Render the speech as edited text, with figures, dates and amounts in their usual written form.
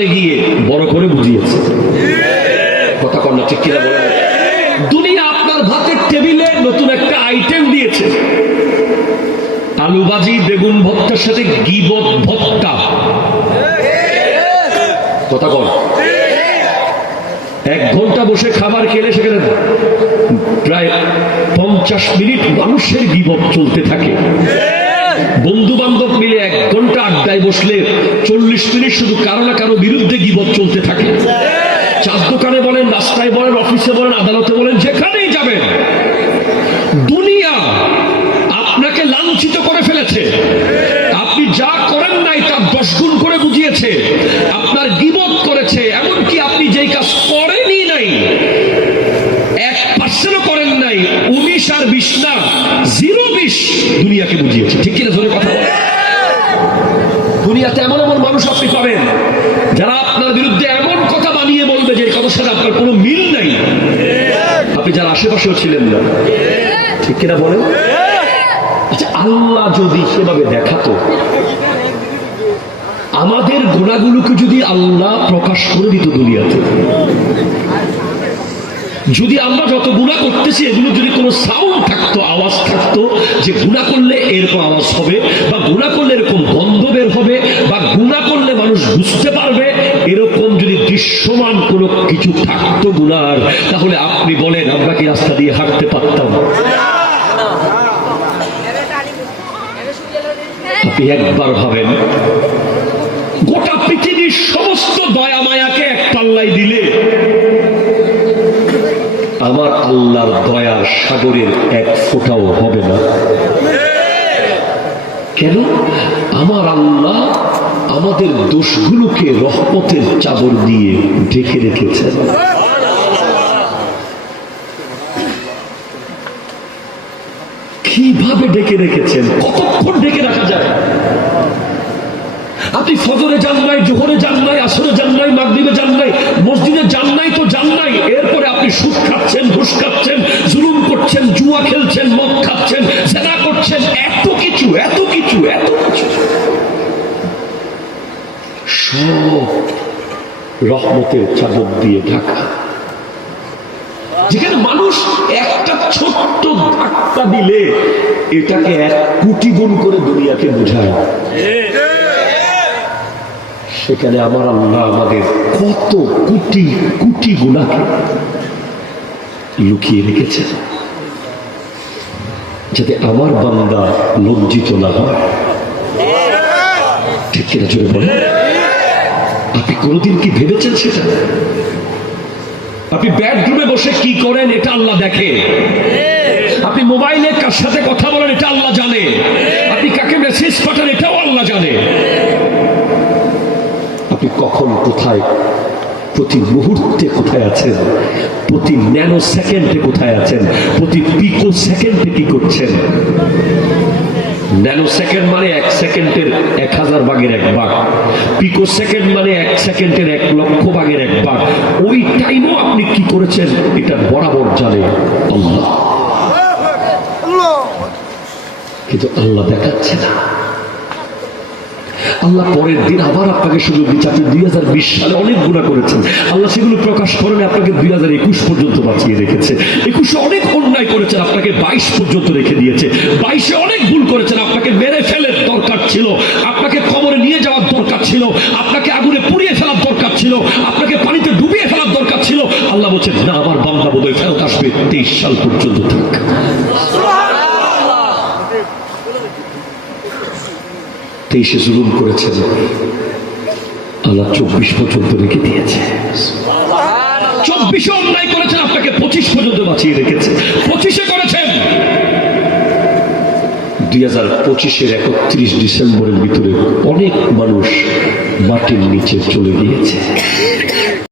দোকানে গিয়ে বড় করে বুঝিয়েছে। কথা কন না, ঠিক কিনা বলেন? দুনিয়া আপনার ভাতের টেবিলে নতুন একটা আইটেম দিয়েছে, আলু ভাজি বেগুন ভর্তার সাথে গিবত ভর্তা। কথা কন। 1 ঘন্টা বসে খাবার খেলে সেখানে প্রায় 50 মিনিট মানুষের গিবত চলতে থাকে। বন্ধু বান্ধব মিলে 1 ঘন্টা আড্ডায় বসলে 40 মিনিট শুধু কারো না কারো বিরুদ্ধে গিবত চলতে থাকে। চার দোকানে বলেন, রাস্তায় বলেন, অফিসে বলেন, আদালতে বলেন, যেখানেই যাবেন দুনিয়া আপনাকে লাঞ্ছিত করে ফেলেছে। আপনি যা করেন নাই তার 10 গুণ করে বুঝিয়েছে, আপনার গীবত করেছে। এমনকি আপনি যেই কাজ করেনই নাই, 1% করেন নাই, 19 আর 20 না, 0-20 দুনিয়াকে বুঝিয়েছে। ঠিক কিনা জোরে কথা বলেন? দুনিয়াতে এমন এমন মানুষ আপনি পাবেন যারা আপনার বিরুদ্ধে এমন কথা বানিয়ে বলবে যে কথার সাথে আপনার কোনো মিল নাই, আপনি যার আশেপাশেও ছিলেন না। ঠিক কিনা বলেন? আচ্ছা, আল্লাহ যদি সেভাবে দেখাতো, আমাদের গুনাহগুলোকে যদি আল্লাহ প্রকাশ করে দিত দুনিয়াতে, যদি আমরা যত গুনাহ করতেছি এগুলো যদি কোনো সাউন্ড থাকতো, আওয়াজ থাকতো, যে গুনাহ করলে এরকম আওয়াজ হবে, বা গুনাহ করলে এরকম গন্ধ বের হবে, বা গুনাহ করলে মানুষ বুঝতে পারবে, এরকম যদি দৃশ্যমান কোনো কিছু থাকতো গুনার, তাহলে আপনি বলেন আমরা কি রাস্তা দিয়ে হাঁটতে পারতাম? আপনি একবার ভাবেন, গোটা পৃথিবীর সমস্ত দয়া মায়াকে এক পাল্লায় দিলে আমার আল্লাহর দয়ার সাগরের 1 ফোঁটাও হবে না। কেন? আমার আল্লাহ আমাদের দোষগুলোকে রহমতের চাদর দিয়ে ঢেকে রেখেছেন। কিভাবে ঢেকে রেখেছেন? কতক্ষণ ঢেকে রাখা যায়? আপনি ফজরে যান নাই, জোহরে যান নাই, আসরে যান নাই, মাগরিবে যান নাই, মসজিদে যান নাই তো যান নাই, এরপরে আপনি সুদ খাচ্ছেন, ঘুষ খাচ্ছেন, জুলুম করছেন, জুয়া খেলছেন, মদ খাচ্ছেন, জেনা করছেন, এত কিছু এত কিছু এত কিছু, সব রহমতের চাদর দিয়ে ঢাকা। যেখানে মানুষ একটা ছোট্ট ধাক্কা দিলে এটাকে 1 কোটি গুণ করে দুনিয়াকে বুঝায়, সেখানে আমার আল্লাহ আমাদের কত কোটি কোটি গুনাহকে লুকিয়ে রেখেছে, যাতে আমার বান্দা লজ্জিত না হয়। ঠিক কিনা জোরে বলেন? আপনি কোনোদিন কি ভেবেছেন সেটা? আপনি বেডরুমে বসে কি করেন এটা আল্লাহ দেখে। আপনি মোবাইলে কার সাথে কথা বলেন এটা আল্লাহ জানে। আপনি কাকে মেসেজ পাঠান এটাও আল্লাহ জানে। আপনি কখন কোথায়, প্রতি মুহূর্তে কোথায় আছেন, প্রতি ন্যানো সেকেন্ডে কোথায় আছেন, প্রতি পিকো সেকেন্ডে কি করছেন। ন্যানো সেকেন্ড মানে 1 সেকেন্ডের 1000 ভাগের 1 ভাগ, পিকো সেকেন্ড মানে 1 সেকেন্ডের 1 লক্ষ ভাগের 1 ভাগ। ওই টাইমও আপনি কি করেছেন এটা বরাবর জানে আল্লাহ, কিন্তু আল্লাহ দেখাচ্ছে না। আল্লাহ পরের দিন আবার আপনাকে সুযোগ দিচ্ছে। আপনি 2020 সালে অনেক গুনাহ করেছেন, আল্লাহ সেগুলো প্রকাশ করেন, আপনাকে 2021 পর্যন্ত বাঁচিয়ে রেখেছে। 21-এ অনেক অন্যায় করেছেন, আপনাকে 22 পর্যন্ত রেখে দিয়েছে। 22-এ অনেক ভুল করেছেন, আপনাকে মেরে ফেলে দরকার ছিল, আপনাকে কবরে নিয়ে যাওয়ার দরকার ছিল, আপনাকে আগুনে পুড়িয়ে ফেলার দরকার ছিল, আপনাকে পানিতে ডুবিয়ে ফেলার দরকার ছিল। আল্লাহ বলছেন না, আমার বান্দা বোধহয় ফেরত আসবে 23 সাল পর্যন্ত থাক। 23-এ জুলুম করেছেন, আল্লাহ 24 পর্যন্ত রেখে দিয়েছে। 24-এ অন্যায় করেছেন, আপনাকে 25 পর্যন্ত বাঁচিয়ে রেখেছে। 25-এ করেছেন, 2025-এর 31 ডিসেম্বরের ভিতরে অনেক মানুষ মাটির নিচে চলে গিয়েছে।